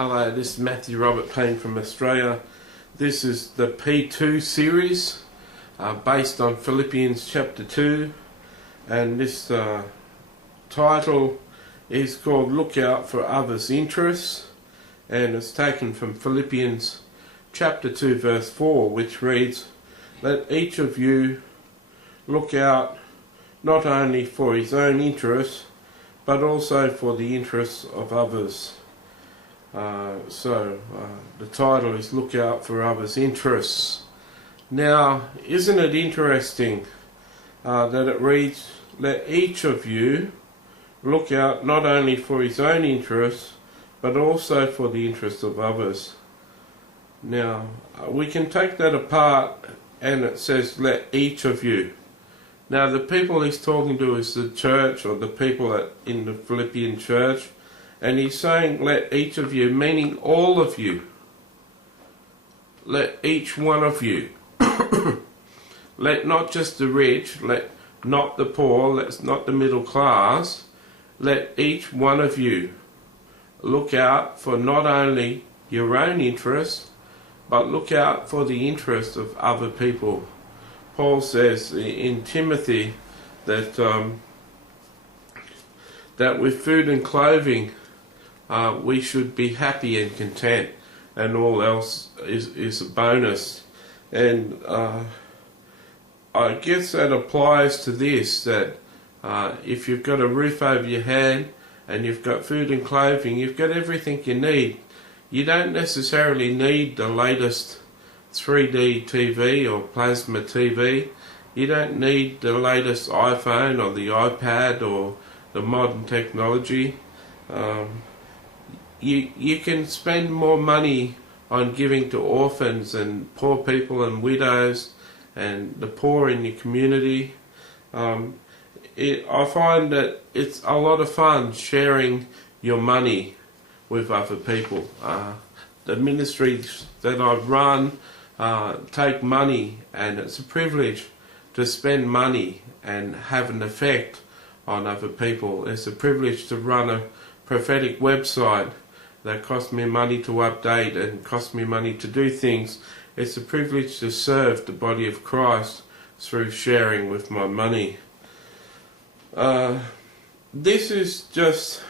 Hello, this is Matthew Robert Payne from Australia. This is the P2 series based on Philippians chapter 2, and this title is called Look Out for Others' Interests, and it's taken from Philippians chapter 2 verse 4, which reads, "Let each of you look out not only for his own interests but also for the interests of others." The title is Look Out for Others' Interests. Now, isn't it interesting that it reads, "Let each of you look out not only for his own interests but also for the interests of others." Now, we can take that apart, and it says, "Let each of you." Now, the people he's talking to is the church, or the people in the Philippian church, and he's saying, "Let each of you," meaning all of you. Let each one of you. Let not just the rich, let not the poor, let not the middle class. Let each one of you look out for not only your own interests, but look out for the interests of other people. Paul says in Timothy that that with food and clothing we should be happy and content, and all else is a bonus. And I guess that applies to this, that if you've got a roof over your head and you've got food and clothing, you've got everything you need. You don't necessarily need the latest 3D TV or plasma TV. You don't need the latest iPhone or the iPad or the modern technology. You can spend more money on giving to orphans and poor people and widows and the poor in your community. I find that it's a lot of fun sharing your money with other people. The ministries that I've run take money, and it's a privilege to spend money and have an effect on other people. It's a privilege to run a prophetic website that cost me money to update and cost me money to do things. It's a privilege to serve the body of Christ through sharing with my money. This is just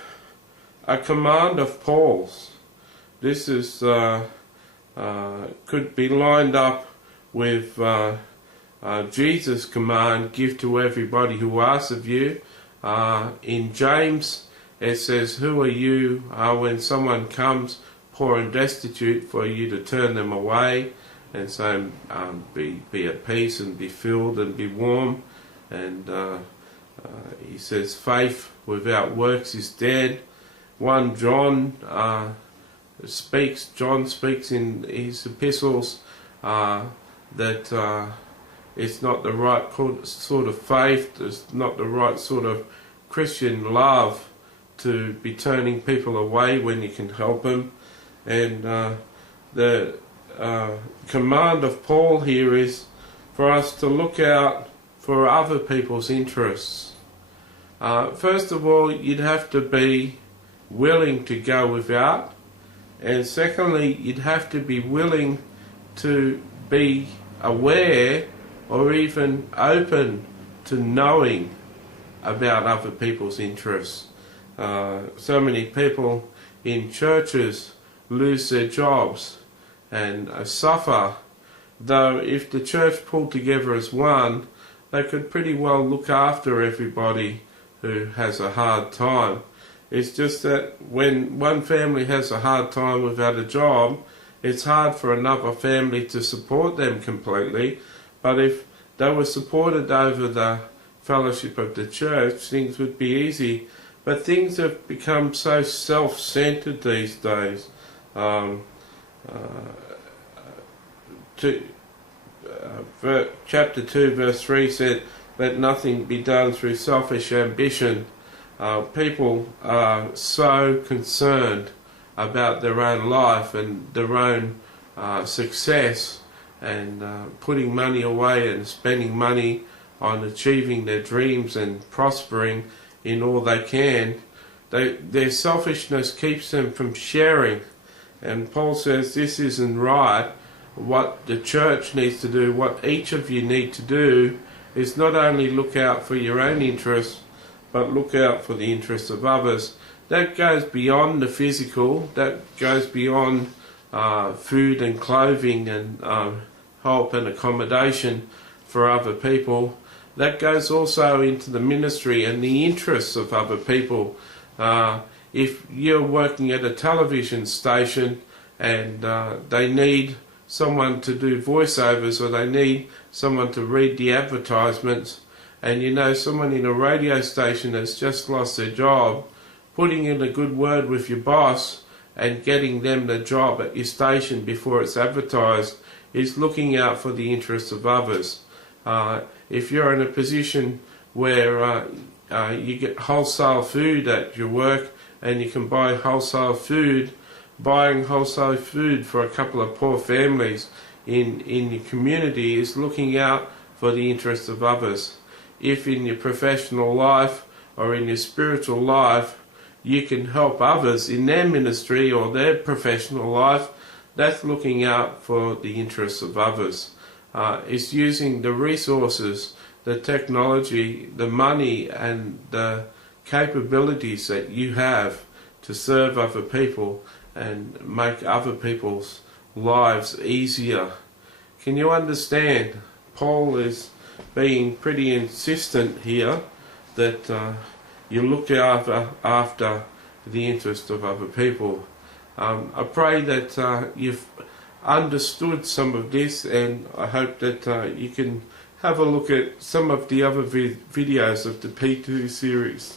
a command of Paul's. This is could be lined up with Jesus' command, "Give to everybody who asks of you." In James it says, "Who are you when someone comes poor and destitute, for you to turn them away and say, be at peace and be filled and be warm?" And he says, "Faith without works is dead." 1 John John speaks in his epistles that it's not the right sort of faith, it's not the right sort of Christian love to be turning people away when you can help them. And the command of Paul here is for us to look out for other people's interests. First of all, you'd have to be willing to go without, and secondly, you'd have to be willing to be aware or even open to knowing about other people's interests. So many people in churches lose their jobs and suffer, though if the church pulled together as one, they could pretty well look after everybody who has a hard time. It's just that when one family has a hard time without a job, it's hard for another family to support them completely. But if they were supported over the fellowship of the church, things would be easy. But things have become so self-centered these days. Chapter 2 verse 3 said, "Let nothing be done through selfish ambition." People are so concerned about their own life and their own success, and putting money away and spending money on achieving their dreams and prospering in all they can. Their selfishness keeps them from sharing And Paul says this isn't right. What the church needs to do, what each of you need to do, is not only look out for your own interests, but look out for the interests of others. That goes beyond the physical, that goes beyond food and clothing and help and accommodation for other people. That goes also into the ministry and the interests of other people. If you're working at a television station and they need someone to do voiceovers, or they need someone to read the advertisements, and you know someone in a radio station has just lost their job, putting in a good word with your boss and getting them the job at your station before it's advertised is looking out for the interests of others. If you're in a position where you get wholesale food at your work and you can buy wholesale food, buying wholesale food for a couple of poor families in your community is looking out for the interests of others. If in your professional life or in your spiritual life you can help others in their ministry or their professional life, that's looking out for the interests of others. It's using the resources, the technology, the money and the capabilities that you have to serve other people and make other people's lives easier. Can you understand? Paul is being pretty insistent here that you look after the interest of other people. I pray that you've understood some of this, and I hope that you can have a look at some of the other videos of the P2 series.